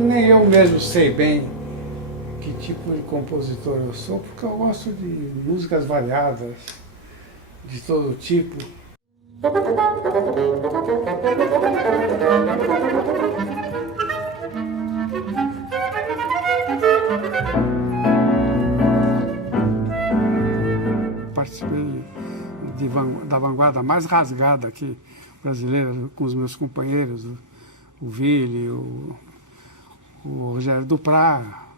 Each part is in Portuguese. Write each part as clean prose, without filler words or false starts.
nem eu mesmo sei bem que tipo de compositor eu sou, porque eu gosto de músicas variadas, de todo tipo. Participei da vanguarda mais rasgada aqui brasileira, com os meus companheiros, o Vili, o Rogério Duprá.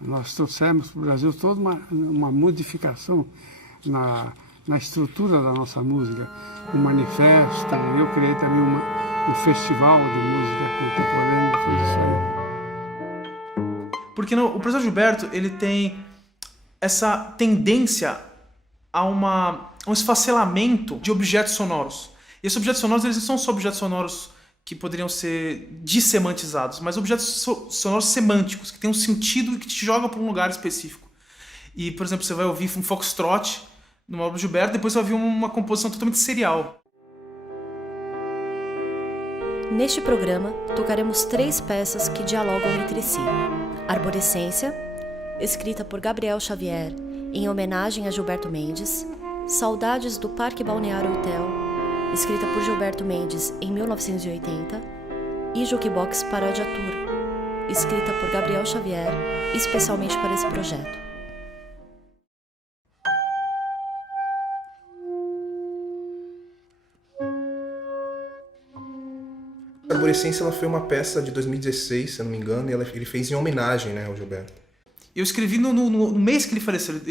Nós trouxemos para o Brasil toda uma modificação na estrutura da nossa música, um manifesto. Eu criei também um festival de música contemporânea, tudo isso aí. Porque o professor Gilberto, ele tem essa tendência a um esfacelamento de objetos sonoros. E esses objetos sonoros, eles não são só objetos sonoros que poderiam ser dessemantizados, mas objetos sonoros semânticos, que têm um sentido e que te jogam para um lugar específico. E, por exemplo, você vai ouvir um foxtrot numa obra do Gilberto, depois você vai ouvir uma composição totalmente serial. Neste programa, tocaremos 3 peças que dialogam entre si. Arborescência, escrita por Gabriel Xavier, em homenagem a Gilberto Mendes. Saudades do Parque Balneário Hotel, escrita por Gilberto Mendes em 1980, e Jukebox Paródia Tour, escrita por Gabriel Xavier, especialmente para esse projeto. A Arborescência ela foi uma peça de 2016, se eu não me engano, e ele fez em homenagem, né, ao Gilberto. Eu escrevi no mês que ele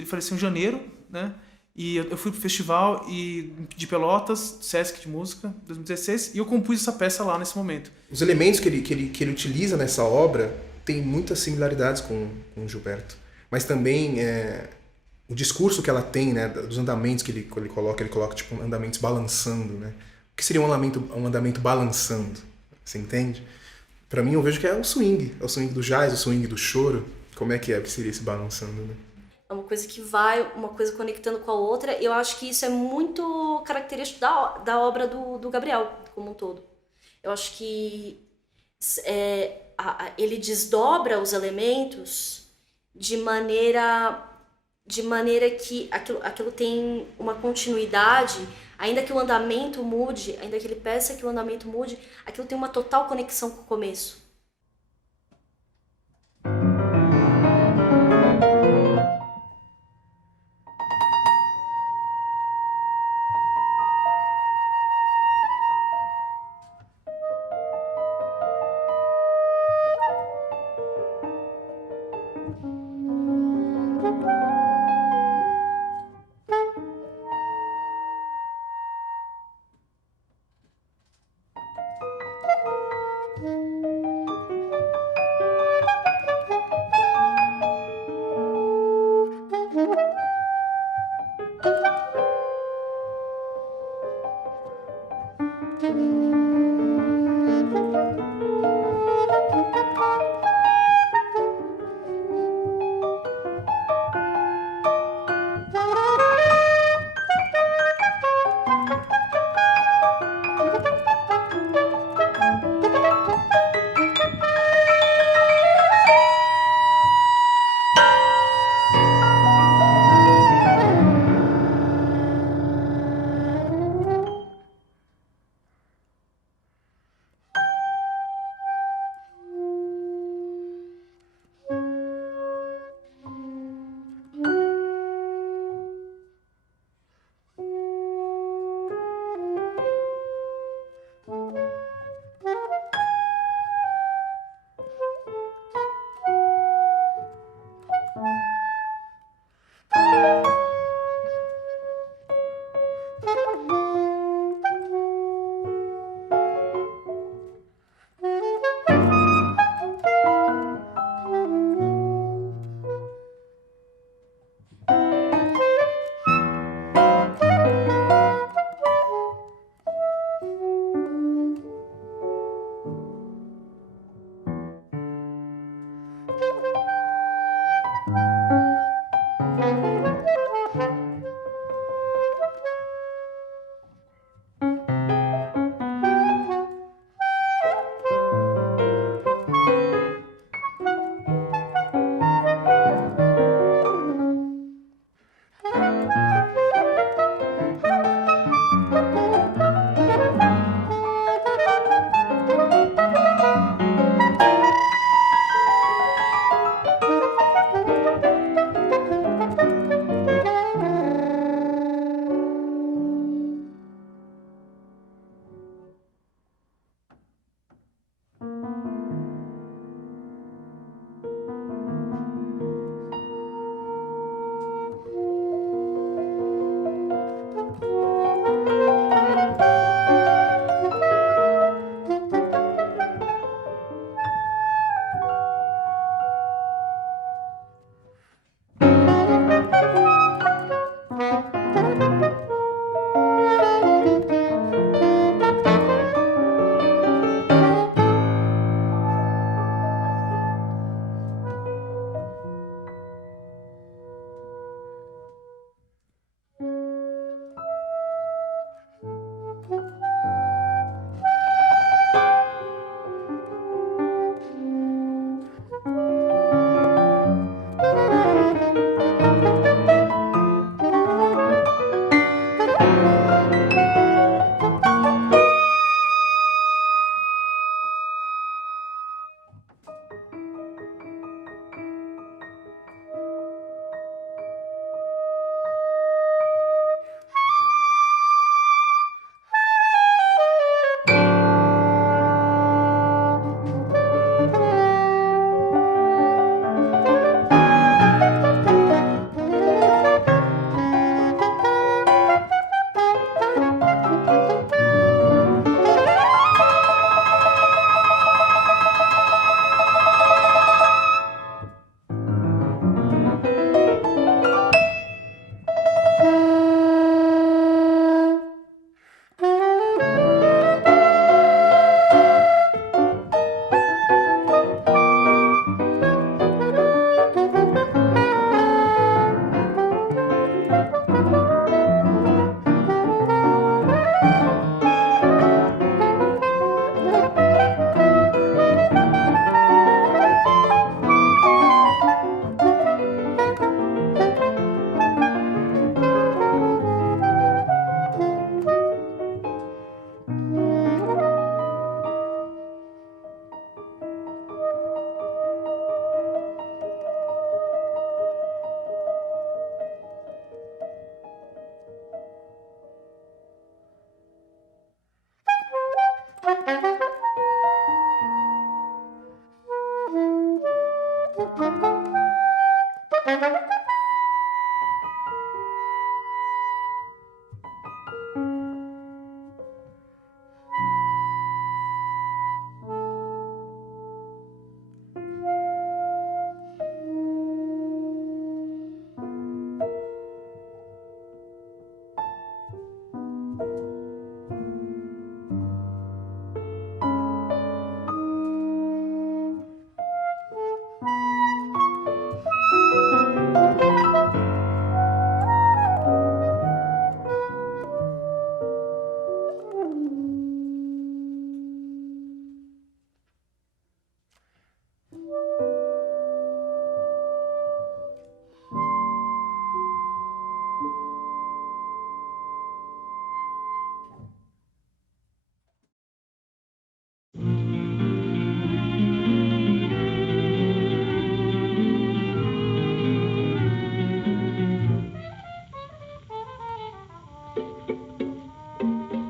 faleceu em janeiro, né? E eu fui pro festival de Pelotas, Sesc de Música, 2016, e eu compus essa peça lá nesse momento. Os elementos que ele utiliza nessa obra têm muitas similaridades com o Gilberto, mas também o discurso que ela tem, né, dos andamentos que ele coloca tipo andamentos balançando, né? O que seria um andamento balançando? Você entende? Para mim eu vejo que é o swing do jazz, o swing do choro. Como é que seria esse balançando, né? É uma coisa que vai, uma coisa conectando com a outra. Eu acho que isso é muito característico da obra do Gabriel, como um todo. Eu acho que ele desdobra os elementos de maneira que aquilo tem uma continuidade, ainda que o andamento mude, ainda que ele peça que o andamento mude, aquilo tem uma total conexão com o começo.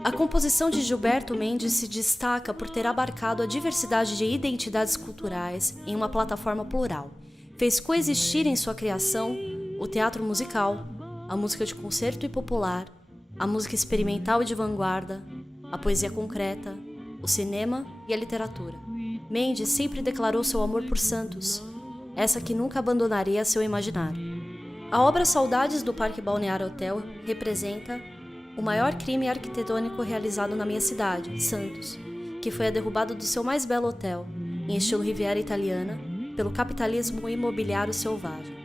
A composição de Gilberto Mendes se destaca por ter abarcado a diversidade de identidades culturais em uma plataforma plural. Fez coexistir em sua criação o teatro musical, a música de concerto e popular, a música experimental e de vanguarda, a poesia concreta, o cinema e a literatura. Mendes sempre declarou seu amor por Santos, essa que nunca abandonaria seu imaginário. A obra Saudades do Parque Balneário Hotel representa o maior crime arquitetônico realizado na minha cidade, Santos, que foi a derrubada do seu mais belo hotel, em estilo Riviera Italiana, pelo capitalismo imobiliário selvagem.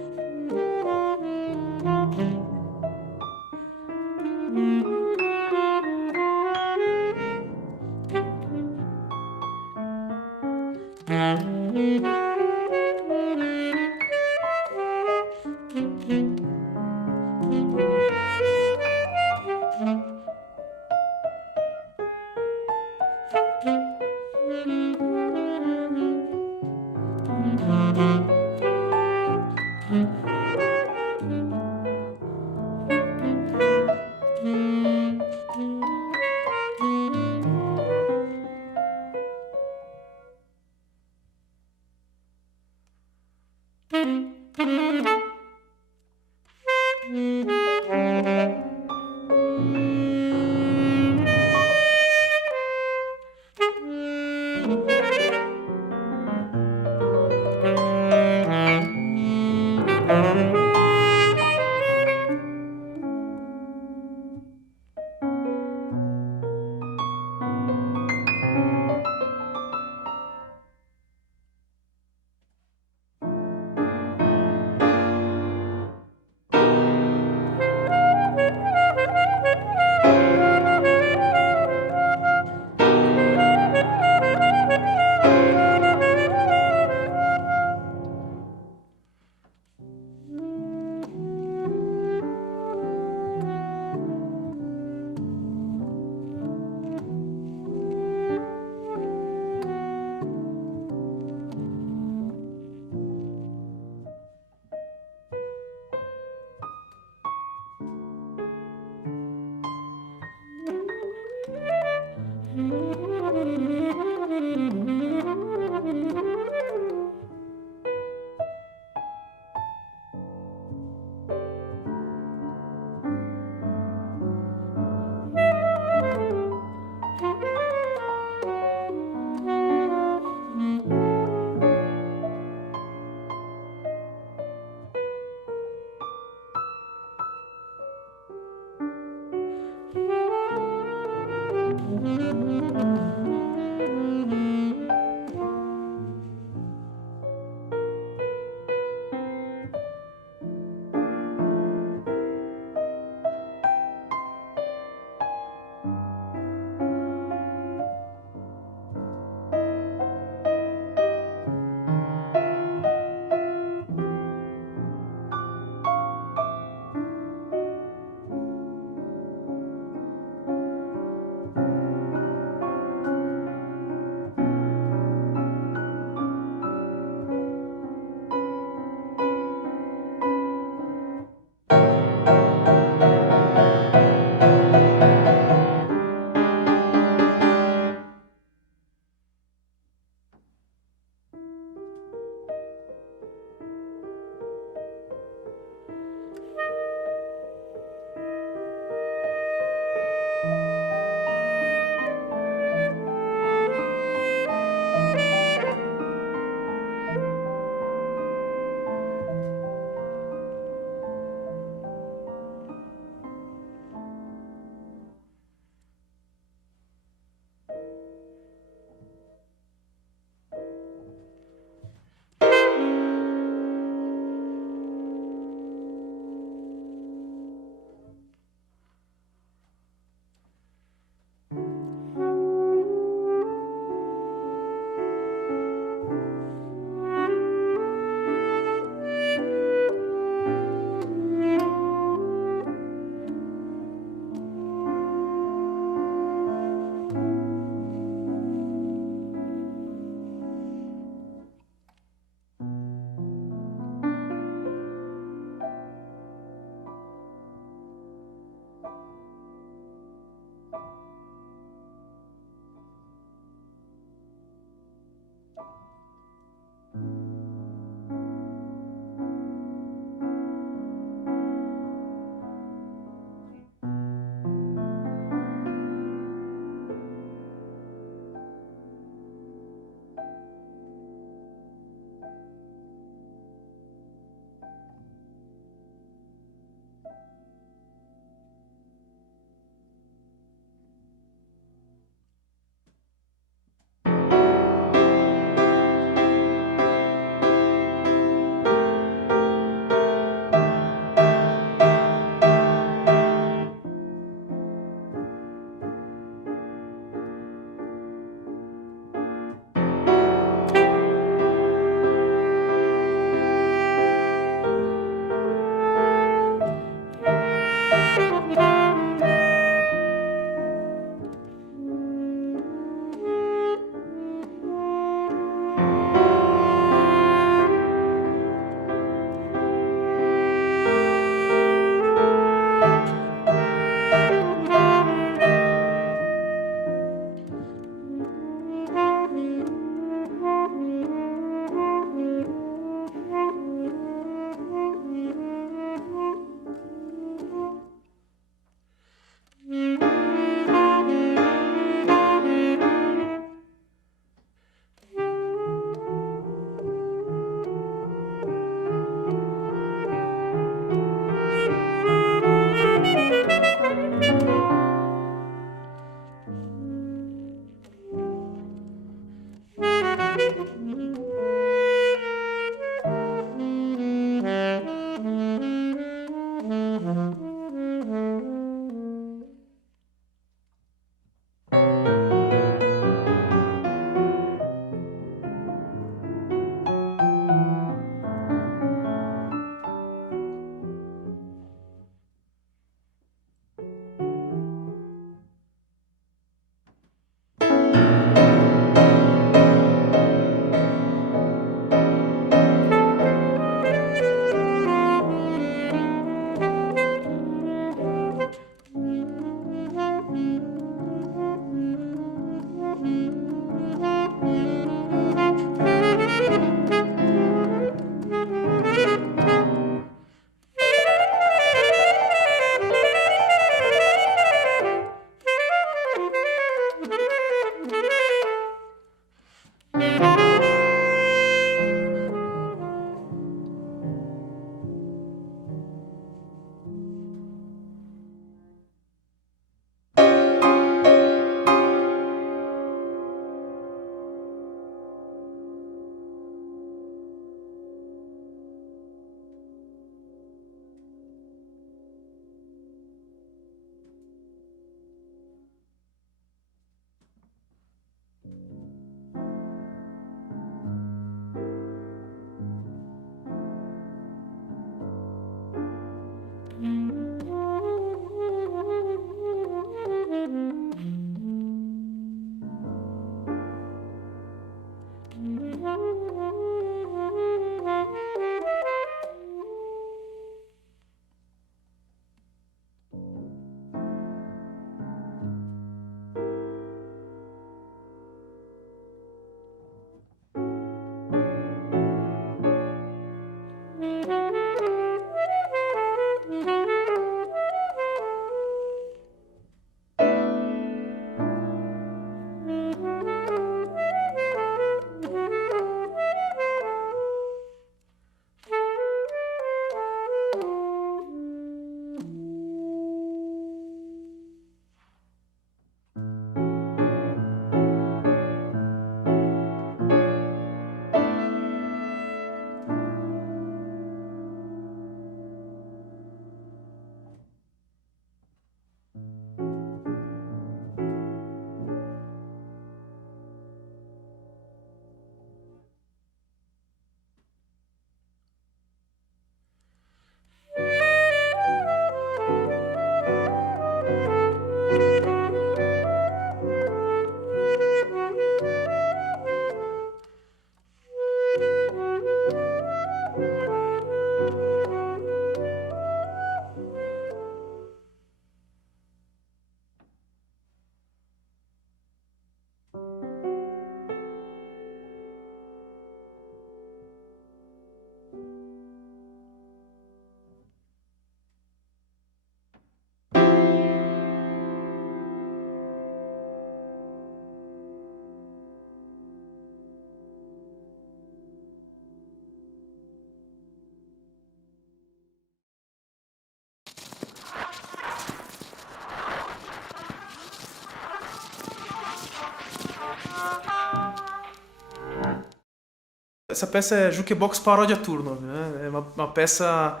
essa peça é Jukebox Paródia Turno, né? É uma peça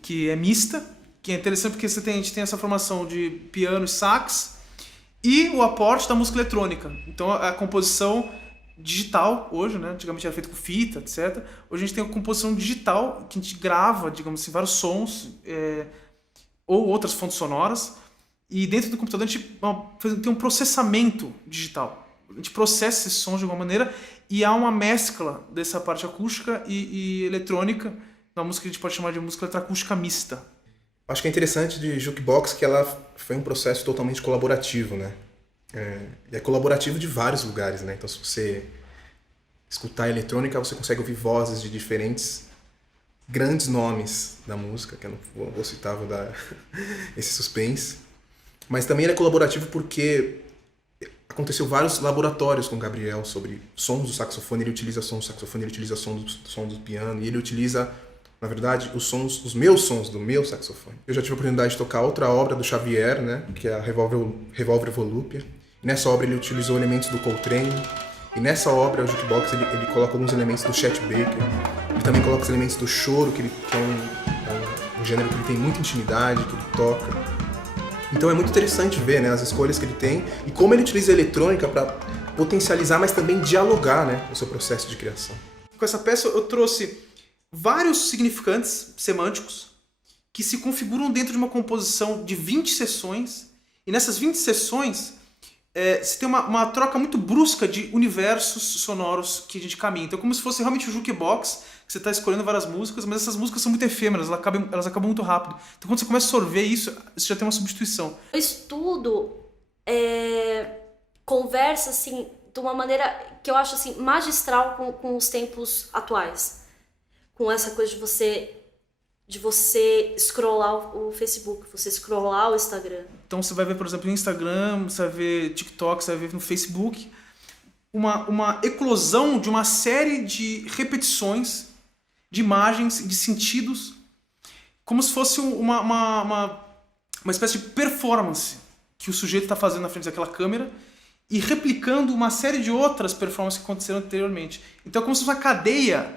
que é mista, que é interessante porque a gente tem essa formação de piano e sax e o aporte da música eletrônica. Então a composição digital hoje, né? Antigamente era feito com fita, etc. Hoje a gente tem a composição digital, que a gente grava, digamos assim, vários sons ou outras fontes sonoras, e dentro do computador a gente tem um processamento digital. A gente processa esses sons de alguma maneira e há uma mescla dessa parte acústica e eletrônica, uma música que a gente pode chamar de música eletroacústica mista. Acho que é interessante de Jukebox que ela foi um processo totalmente colaborativo, né? E é colaborativo de vários lugares, né? Então, se você escutar a eletrônica, você consegue ouvir vozes de diferentes grandes nomes da música, que eu não vou citar, vou dar esse suspense. Mas também ele é colaborativo porque aconteceu vários laboratórios com o Gabriel sobre sons do saxofone. Ele utiliza som do saxofone, ele utiliza som do piano, e ele utiliza, na verdade, os meus sons do meu saxofone. Eu já tive a oportunidade de tocar outra obra do Xavier, né, que é a Revolver Volúpia. E nessa obra ele utilizou elementos do Coltrane. E nessa obra, o Jukebox, ele coloca alguns elementos do Chet Baker. Ele também coloca os elementos do choro, que é um gênero que ele tem muita intimidade, que ele toca. Então é muito interessante ver, né, as escolhas que ele tem e como ele utiliza a eletrônica para potencializar, mas também dialogar, né, o seu processo de criação. Com essa peça eu trouxe vários significantes semânticos que se configuram dentro de uma composição de 20 sessões, e nessas 20 sessões você tem uma troca muito brusca de universos sonoros que a gente caminha. Então é como se fosse realmente um jukebox, que você está escolhendo várias músicas, mas essas músicas são muito efêmeras, elas acabam muito rápido. Então quando você começa a sorver isso, você já tem uma substituição. O estudo conversa assim, de uma maneira que eu acho assim, magistral com os tempos atuais. Com essa coisa de você scrollar o Facebook, você scrollar o Instagram. Então você vai ver, por exemplo, no Instagram, você vai ver TikTok, você vai ver no Facebook, uma eclosão de uma série de repetições, de imagens, de sentidos, como se fosse uma espécie de performance que o sujeito está fazendo na frente daquela câmera e replicando uma série de outras performances que aconteceram anteriormente. Então é como se fosse uma cadeia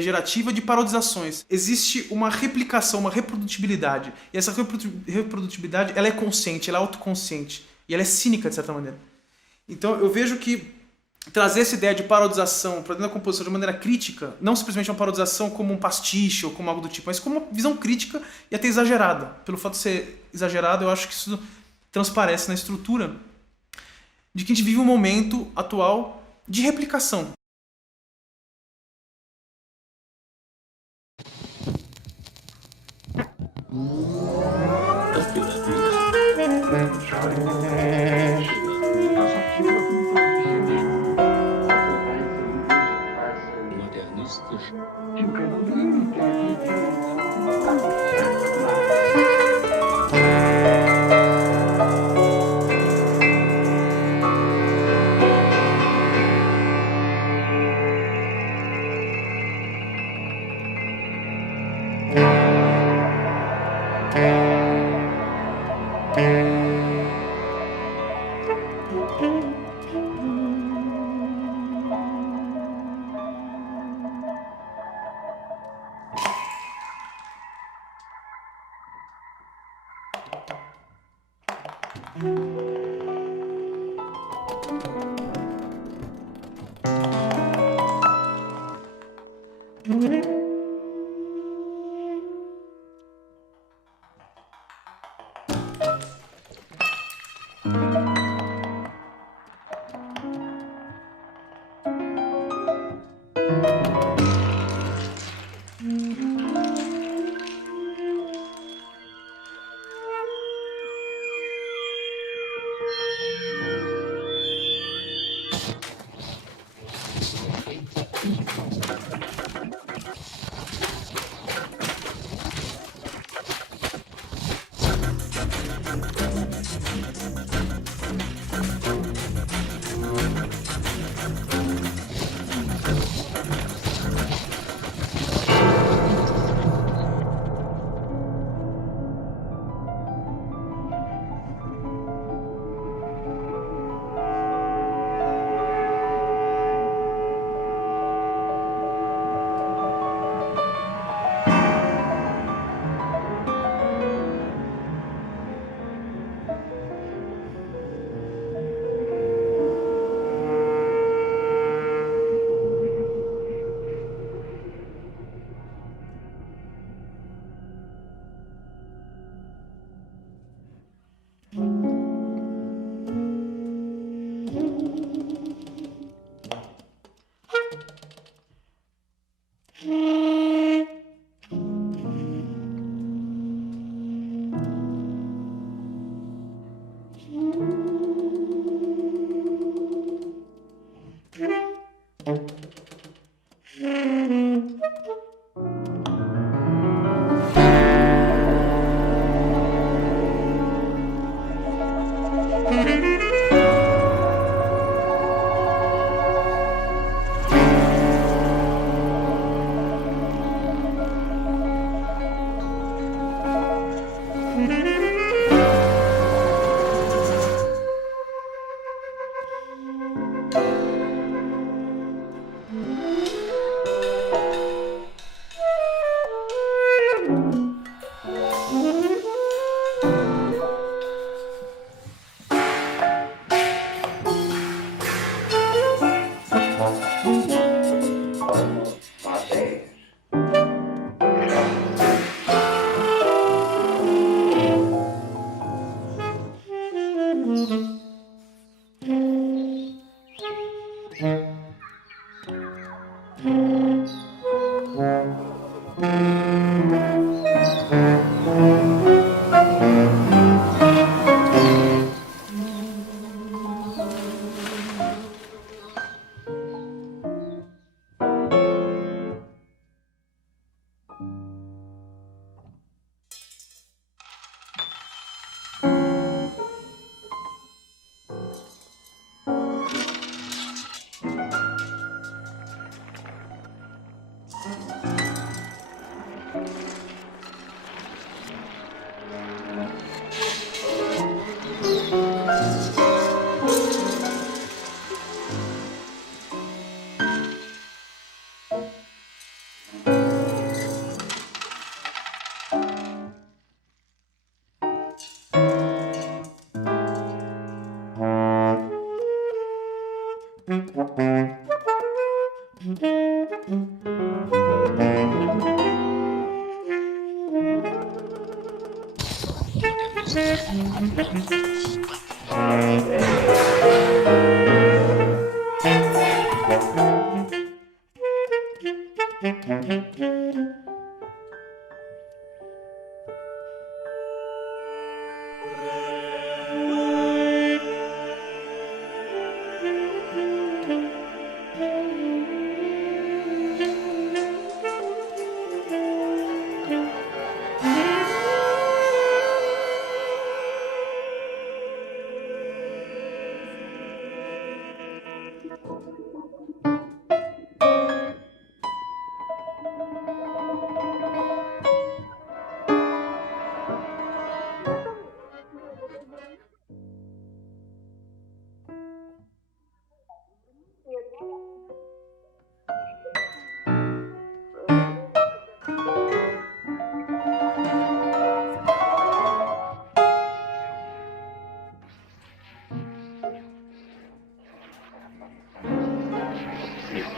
gerativa de parodizações. Existe uma replicação, uma reprodutibilidade. E essa reprodutibilidade, ela é consciente, ela é autoconsciente. E ela é cínica, de certa maneira. Então eu vejo que trazer essa ideia de parodização para dentro da composição de maneira crítica, não simplesmente uma parodização como um pastiche ou como algo do tipo, mas como uma visão crítica e até exagerada. Pelo fato de ser exagerado, eu acho que isso transparece na estrutura de que a gente vive um momento atual de replicação.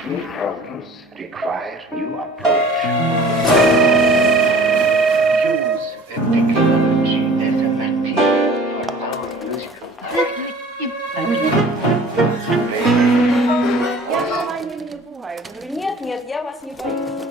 New problems require new approach. Use technology as a material for our musical. Я за вами не пугаю. Говорю, нет, нет, я вас не боюсь.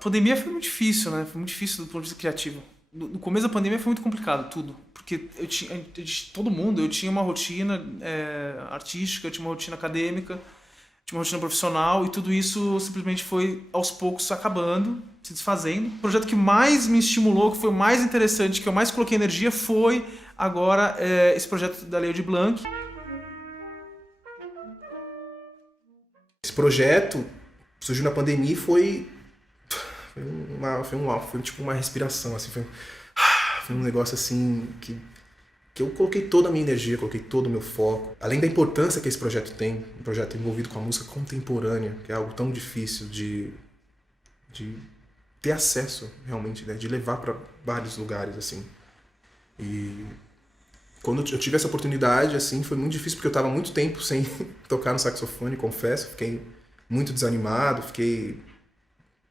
pandemia foi muito difícil, né? Foi muito difícil do ponto de vista criativo. No começo da pandemia foi muito complicado, tudo. Porque todo mundo, eu tinha uma rotina artística, eu tinha uma rotina acadêmica, tinha uma rotina profissional, e tudo isso simplesmente foi, aos poucos, acabando, se desfazendo. O projeto que mais me estimulou, que foi o mais interessante, que eu mais coloquei energia, foi agora esse projeto da Lei Aldir Blanc. Esse projeto surgiu na pandemia e foi tipo uma respiração, assim, foi um negócio assim que eu coloquei toda a minha energia, coloquei todo o meu foco. Além da importância que esse projeto tem, um projeto envolvido com a música contemporânea, que é algo tão difícil de ter acesso, realmente, né? De levar para vários lugares, assim. E quando eu tive essa oportunidade, assim, foi muito difícil, porque eu estava muito tempo sem tocar no saxofone, confesso. Fiquei muito desanimado, fiquei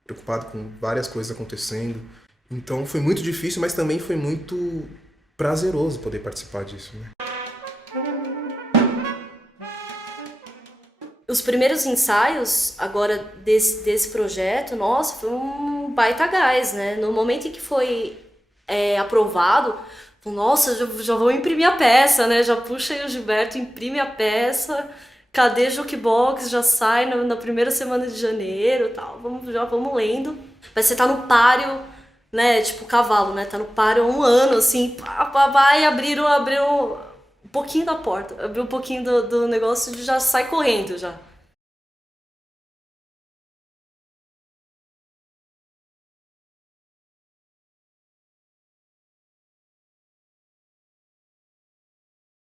preocupado com várias coisas acontecendo. Então foi muito difícil, mas também foi muito prazeroso poder participar disso, né? Os primeiros ensaios agora desse projeto, nossa, foi um baita gás, né? No momento em que foi aprovado, nossa, já vou imprimir a peça, né? Já puxa aí o Gilberto, imprime a peça, cadê Jukebox? Já sai na primeira semana de janeiro e tal, vamos lendo. Vai você tá no páreo, né? Tipo cavalo, né? Tá no páreo há um ano, assim, vai, abriu um pouquinho da porta, abriu um pouquinho do negócio e já sai correndo já.